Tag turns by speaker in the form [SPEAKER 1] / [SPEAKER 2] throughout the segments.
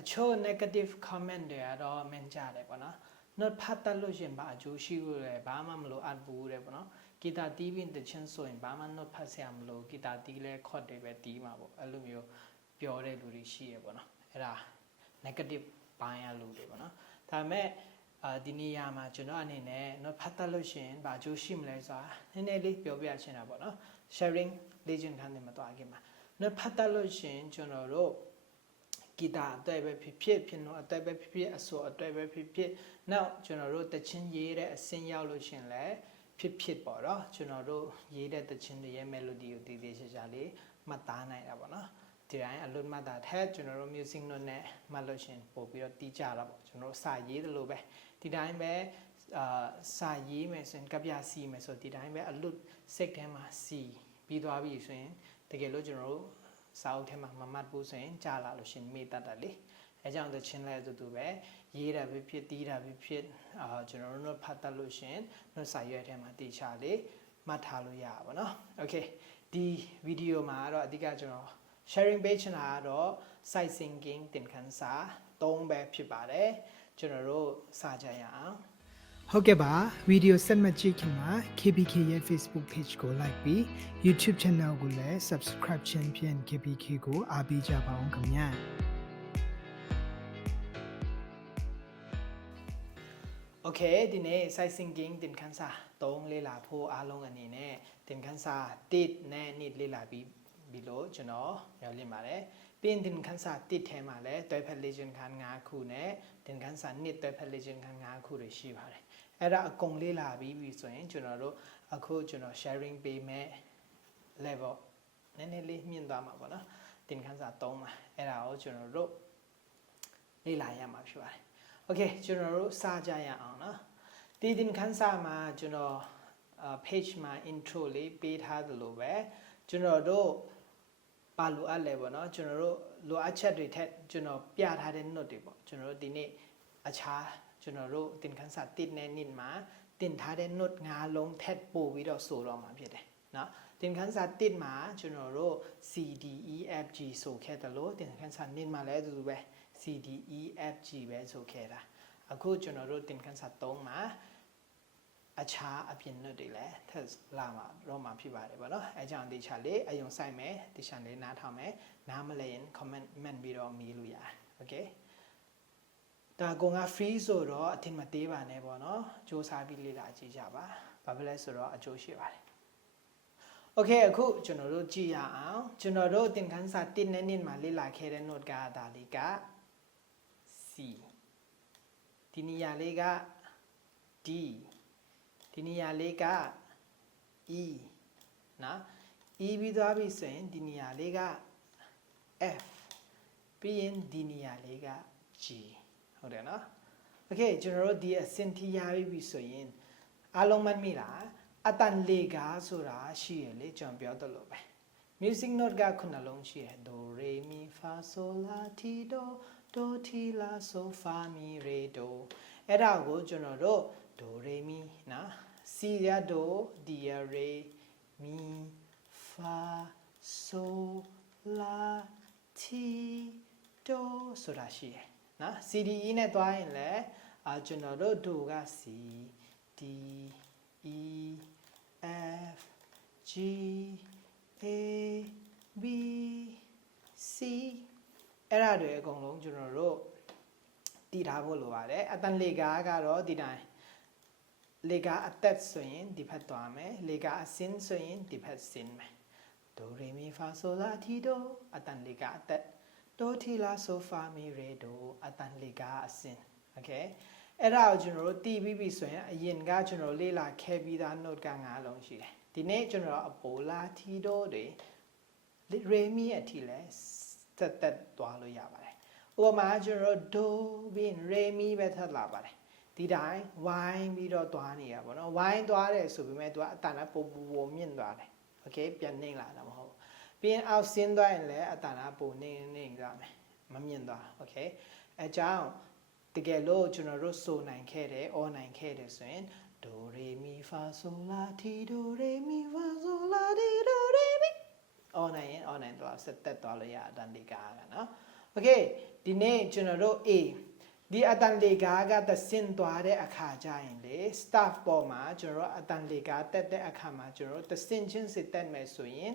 [SPEAKER 1] အချို့ negative comment တွေကတော့မင်းကြတယ်ပေါ့နော် not ဖတ်တတ်လို့ရှရင်ဘာအကျိုးရှိလို့လဲဘာမှမလို့အပ်ဘူးတဲ့ပေါ့နော်ဂီတာတီးပြီးတချင်းဆိုရင်ဘာမှ not ဖတ်ဆရာမလို့ဂီတာတီးလဲ chord တွေပဲတီးမှာပေါ့အဲ့လိုမျိုးပြောတဲ့လူတွေရှိရပေါ့နော်အဲ့ဒါ negative ပိုင်းရလူတွေပေါ့နော်ဒါပေမဲ့အာဒီနေရာမှာကျွန်တော်အနေနဲ့ not ဖတ်တတ်လို့ရှရင်ဘာအကျိုးရှိမလဲဆိုတာနည်းနည်းလေးပြောပြချင်တာပေါ့နော် sharing legend ခန်းနေမှာတော့အခင်မှာ not ဖတ်တတ်လို့ရှရင်ကျွန်တော်တို့ ဂီတာအတွေ့ပဲဖြစ်ဖြစ်ဖြစ်တော့အတွေ့ပဲဖြစ်ဖြစ်အဆိုအတွေ့ပဲဖြစ်ဖြစ်နောက်ကျွန်တော်တို့တချင်းရေးတဲ့အဆင့်ရောက်လို့ရှရင်လည်းဖြစ်ဖြစ်ပေါ့နော်ကျွန်တော်တို့ရေးတဲ့တချင်းတွေရဲ့ melody ကိုတည်တည်ချာချာလေးမှတ်သားနိုင်တာပေါ့နော်ဒီတိုင်းအလွတ်မှတ်တာထက်ကျွန်တော်တို့ music note နဲ့မှတ်လို့ရှရင်ပို့ပြီးတော့တီးကြတာပေါ့ကျွန်တော်တို့စာရေးတယ်လို့ပဲဒီတိုင်းပဲအာစာရေးမယ်ဆိုရင်ကပြစီမယ်ဆိုဒီတိုင်းပဲအလွတ်စိတ်ထဲမှာစီပြီးသွားပြီဆိုရင်တကယ်လို့ကျွန်တော်တို့ စာအုပ်ထဲမှာမမှတ်ဘူးဆိုရင်ကြာလာလို့ရှရင်မေ့တတ်တယ်လေအဲကြောင့်သချင်းလဲတူတူပဲရေးတာပဲဖြစ်တီးတာပဲဖြစ်အာကျွန်တော်တို့ဖတ်တတ်လို့ရှရင်တို့စာရွက်ထဲမှာတေချာလေးမှတ်ထားလို့ရပါဘောเนาะโอเคဒီဗီဒီယိုမှာတော့အဓိကကျွန်တော် sharing page နာကတော့ site syncing သင်ခန်းစာ၃ပဲဖြစ်ပါတယ်ကျွန်တော်တို့စာကြရအောင် ဟုတ်ကဲ့ပါဗီဒီယိုဆက်မှတ်ကြည့်ခင်မှာ KBK ရဲ့ Facebook page ကို like ပြီး YouTube channel ကိုလည်း subscribe ချင်ဖြင့် KBK ကိုအားပေးကြပါအောင်ခင်ဗျာ Okay ဒီနေ့ site syncing သင်ခန်းစာ3လေ့လာဖို့အားလုံးအနေနဲ့သင်ခန်းစာ1နဲ့2လေ့လာပြီးပြီးလို့ကျွန်တော်မျှော်လင့်ပါတယ် ပြင်းဒင်ခန်းစာတစ်ထဲမှာလည်းတွဲဖက် legend ခန်း၅ခုနဲ့ဒင်ခန်းစာနှစ်တွဲဖက် legend ခန်း၅ခုတွေရှိပါတယ်အဲ့ဒါအကုန်လေးလာပြီးပြီဆိုရင်ကျွန်တော်တို့အခုကျွန်တော် sharing ပေးမဲ့ level နည်းနည်းလေးမြင့်သွားမှာပေါ့နော်တင်ခန်းစာ3မှာအဲ့ဒါကိုကျွန်တော်တို့လေ့လာရမှာဖြစ်ပါတယ် okay ကျွန်တော်တို့စကြရအောင်နော်ဒီတင်ခန်းစာမှာကျွန်တော် page မှာ intro လေးပေးထားသလိုပဲကျွန်တော်တို့ ပါလိုအပ်လဲပေါ့နော်ကျွန်တော်တို့လိုအပ်ချက်တွေထက်ကျွန်တော်ပြထားတဲ့ note တွေပေါ့ကျွန်တော်တို့ဒီနေ့အခြားကျွန်တော်တို့တင်ခန်းစာ1နဲ့2မှာတင်ထားတဲ့ note ၅လုံးထက်ပို့ပြီးတော့ဆိုတော့မှာဖြစ်တယ်နော်တင်ခန်းစာ1မှာကျွန်တော်တို့ C D E F G ဆိုခဲ့တယ်လို့တင်ခန်းစာ2မှာလည်းအတူတူပဲ C D E F G ပဲဆိုခဲ့တာအခုကျွန်တော်တို့တင်ခန်းစာ3မှာ အခြားအပြင်နှုတ်တွေလည်းထပ်လာမှာတော့မှာဖြစ်ပါတယ်ပေါ့နော်အဲကြောင့်ဒီချာလေးအယုံဆိုင်မယ်ဒီချာလေးနားထောင်မယ်နားမလဲရင် comment မှန်ပြီးတော့မေးလို့ရတယ် okay ဒါကောင်က free ဆိုတော့အထင်မသေးပါနဲ့ပေါ့နော်စ조사ပြီးလေ့လာကြည့်ကြပါဘာဖြစ်လဲဆိုတော့အကျိုးရှိပါတယ် okay အခုကျွန်တော်တို့ကြည့်ရအောင်ကျွန်တော်တို့သင်ခန်းစာ1နဲ့2မှာလေ့လာခဲ့တဲ့ note ကဒါလေးက C ဒီနေရာလေးက D ဒီနေရာလေးက e နော် e ပြီးသွားပြီဆိုရင်ဒီနေရာလေးက f ပြီးရင်ဒီနေရာလေးက g ဟုတ်တယ်နော် okay ကျွန်တော်တို့ဒီအဆင့်ထိရပြီဆိုရင်အားလုံးမမိလားအတန်လေကားဆိုတာရှိရလေကျွန်တော်ပြောသလိုပဲ music note ကခုနှလုံးရှိရဒိုရေမီဖာဆိုလာတီဒိုဒိုတီလာဆိုဖာမီရေဒိုအဲ့ဒါကိုကျွန်တော်တို့ဒိုရေ si ရ do di ရ re mi fa sol la ti do ဆိုတာရှိတယ်နော် CDE နဲ့တွားရင်လည်းအာကျွန်တော်တို့ do က C D E F G A B C အဲ့ဒါတွေအကုန်လုံးကျွန်တော်တို့တည်ထားဖို့လိုပါတယ်အတန်လေကားကတော့ဒီတိုင်း လေကားအသက်ဆိုရင်ဒီဖက်သွားမယ်လေကားအစင်းဆိုရင်ဒီဖက်စင်းမယ်ဒိုရေမီဖာဆိုလာတီဒိုအတန်လေကားအသက်ဒိုတီလာဆိုဖာမီရေဒိုအတန်လေကားအစင်းโอเคအဲ့ဒါကိုကျွန်တော်တို့တည်ပြီးပြီဆိုရင်အရင်ကကျွန်တော်လေ့လာခဲ့ပြီးသား note က9လုံးရှိတယ်ဒီနေ့ကျွန်တော်အပိုလာတီဒိုတွေရေမီအထိလဲတက်တက်သွားလို့ရပါတယ်ဥပမာကျွန်တော်တို့ဒိုပြီးရေမီပဲထပ်လာပါတယ် ဒီတိုင်းဝိုင်းပြီးတော့သွားနေရပါတော့ဝိုင်းသွားတယ်ဆိုပေမဲ့သူကအတန်ကပုံပူပုံမြင့်သွားတယ်โอเคပြန်နှိမ့်လာတာမဟုတ်ပြီးရင်အောက်ဆင်းသွားရင်လည်းအတန်ကပုံနှိမ့်နှိမ့်သွားမယ်မမြင့်သွားโอเคအဲကြောင့်တကယ်လို့ကျွန်တော်တို့ဆိုနိုင်ခဲ့တယ်အော်နိုင်ခဲ့တယ်ဆိုရင်ဒိုရေမီဖာဆိုလာတီဒိုရေမီဖာဆိုလာတီဒိုရေမီအော်နိုင်ရင်အော်နိုင်တော့ဆက်တက်သွားလို့ရအတန်ဒီကာကနော်โอเค ဒီနေ့ကျွန်တော်တို့ A ဒီအတန်လေကားကတဆင့်သွားတဲ့အခါကျရင်လေ staff ပေါ်မှာကျွန်တော်တို့အတန်လေကားတက်တဲ့အခါမှာကျွန်တော်တို့တဆင့်ချင်းစစ်တက်မယ်ဆိုရင်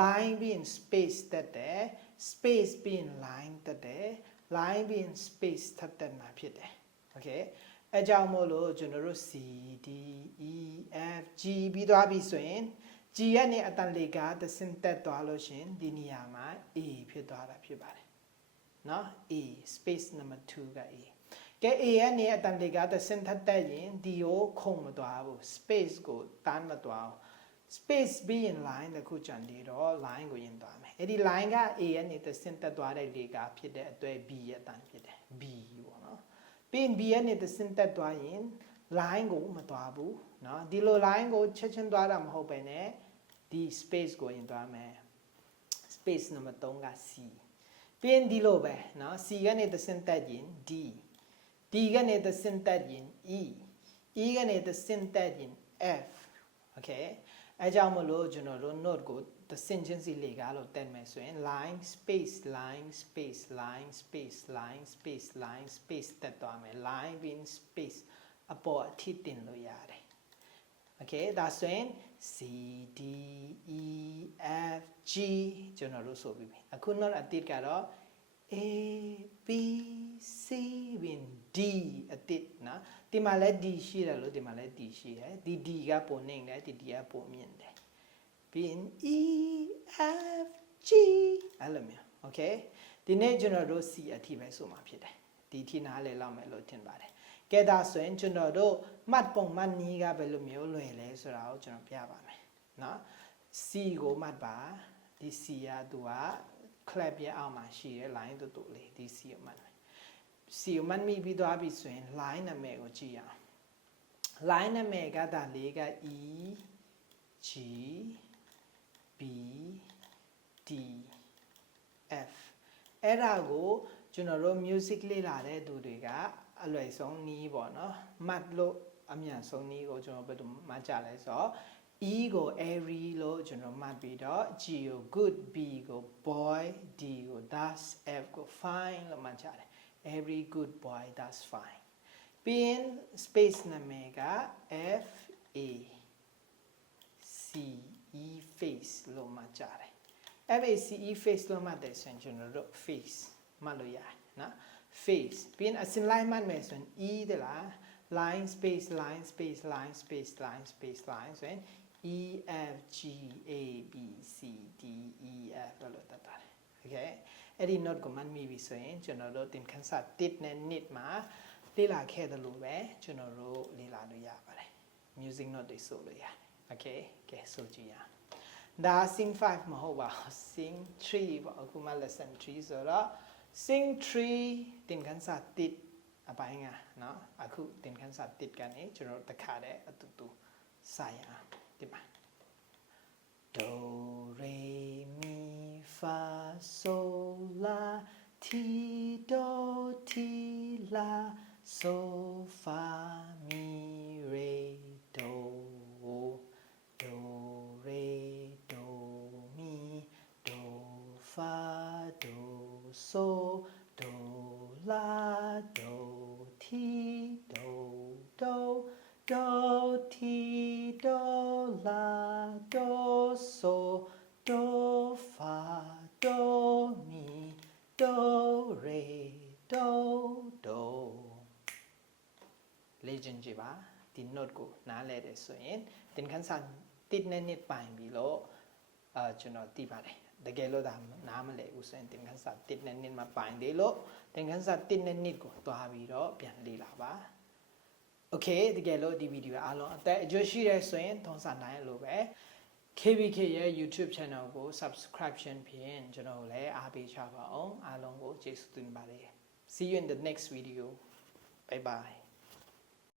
[SPEAKER 1] line ပြီးရင် space တက်တယ် space ပြီးရင် line တက်တယ် line ပြီးရင် space ထပ်တက်မှာဖြစ်တယ် okay အဲကြောင့်မို့လို့ကျွန်တော်တို့ C D E F G ပြီးသွားပြီဆိုရင် G ကနေအတန်လေကားတဆင့်တက်သွားလို့ရှရင်ဒီနေရာမှာ A ဖြစ်သွားတာဖြစ်ပါတယ် နော် A space number 2က A ကဲ A ရဲ့နေအတန်လေကတစင်ထက်တက်ရင်ဒီကိုခုံမသွားဘူး space ကိုတန်းမသွားဘူး space ပြီးရင် line တခုကြံသေးတော့ line ကိုရင်သွားမယ်အဲ့ဒီ line က A ရဲ့နေတစင်တက်သွားတဲ့လေကဖြစ်တဲ့အတွက် B ရဲ့အတန်ဖြစ်တယ် B ပေါ့နော်ပြီးရင် B ရဲ့နေတစင်တက်သွားရင် line ကိုမသွားဘူးเนาะဒီလို line ကိုချက်ချင်းသွားတာမဟုတ်ပဲねဒီ space ကိုရင်သွားမယ် space number 3က C ပြင်းဒီလိုပဲเนาะ C ကနေသစင်တက်ရင် D D ကနေသစင်တက်ရင် E E ကနေသစင်တက်ရင် F okay အဲကြောင့်မလို့ကျွန်တော်တို့ note ကိုသစင်ချင်းစီလေကားလို့တက်မယ်ဆိုရင် line space line space line space line space line space တက်သွားမယ် line ပြီး space အပေါ်အထိတင်လို့ရတယ် okay ဒါဆိုရင် C D E F G ကျွန်တော်တို့ဆိုပြီးပြီအခုနောက်အတိတ်ကတော့ A B C ပြီး D အတိတ်နော်ဒီမှာလည်း D ရှိတယ်လို့ဒီမှာလည်း D ရှိတယ်ဒီ D ကပုံနေတယ်ဒီ D ကပုံမြင့်တယ်ပြီးရင် E F G အဲ့လိုမျိုး okay ဒီနေ့ကျွန်တော်တို့ C အထိပဲဆိုမှာဖြစ်တယ်ဒီထိနားလေလောက်မယ်လို့ထင်ပါတယ် ကဲဒါဆိုရင်ကျွန်တော်တို့မှတ်ပုံမှတ်နည်းကဘယ်လိုမျိုးလွယ်လဲဆိုတာကိုကျွန်တော်ပြပါမယ်เนาะ C ကိုမှတ်ပါဒီ C ကသူက clap ရဲ့အောက်မှာရှိတဲ့ line တူတူလေးဒီ C ကိုမှတ်မယ် C ကိုမှတ်မိပြီးသွားပြီဆိုရင် line နာမည်ကိုကြည့်ရအောင် line နာမည်ကဒါလေးက E G B D F အဲ့ဒါကိုကျွန်တော်တို့ music လေ့လာတဲ့သူတွေက အလွယ်ဆုံးနီးပေါ့နော်မှတ်လို့အမြန်ဆုံးနီးကိုကျွန်တော်ဘယ်လိုမှတ်ကြလဲဆိုတော့ E ကို airy လို့ကျွန်တော်မှတ်ပြီးတော့ G ကို good B ကို boy D ကို that's F ကို fine လို့မှတ်ကြတယ် every good boy that's fine ပြီးရင် space နာမည်က F A C E face လို့မှတ်ကြတယ် F A C E face လို့မှတ်တယ်ဆိုရင်ကျွန်တော်တို့ face မှတ်လို့ရတယ်နော် face ပြီးရင်အစင် line မှတ်မယ်ဆိုရင် E တလား line space line space line space line space line ဆိုရင် E F G A B C D E F လို့တတ်တာတယ် okay အဲ့ဒီ note ကိုမှတ်မိပြီဆိုရင်ကျွန်တော်တို့သင်ခန်းစာ1နဲ့2မှာလေ့လာခဲ့တယ်လို့ပဲကျွန်တော်တို့လေ့လာလို့ရပါတယ် music note တွေဆိုလို့ရတယ် okay ကဲဆိုကြည့်ရအောင်ဒါ sing 5မဟုတ်ပါဘူး sing 3ပေါ့အခုမှ lesson 3ဆိုတော့ Sing tree tin kan sa tit apa inga no aku tin kan sa tit kan e churo takha de atutu sa ya tin ma do re mi fa sol la ti do ti la so fa mi re do do re do mi do fa do so do la do ti do do do ti do la do so do fa do mi do re do do လေ့ကျင့်ကြည့်ပါဒီ note ကိုနားလဲတယ်ဆိုရင်သင်ခန်းစာတစ်နဲ့နှစ်ပိုင်ပြီလို့အာကျွန်တော်သိပါတယ် တကယ်လို့ဒါနားမလဲဘူးဆိုရင်သင်ခန်းစာတစ်နဲ့နှစ်မှာပိုင်သေးလို့သင်ခန်းစာတစ်နဲ့နှစ်ကိုတွားပြီးတော့ပြန်လေ့လာပါโอเคတကယ်လို့ဒီဗီဒီယိုအားလုံးအသက်အကျိုးရှိရဲဆိုရင်ထုံးစံနိုင်လို့ပဲ KBK ရဲ့ YouTube channel ကို subscription ဖြင့်ကျွန်တော်လည်းအားပေးချပါအောင်အားလုံးကိုကျေးဇူးတင်ပါတယ် See you in the next video bye bye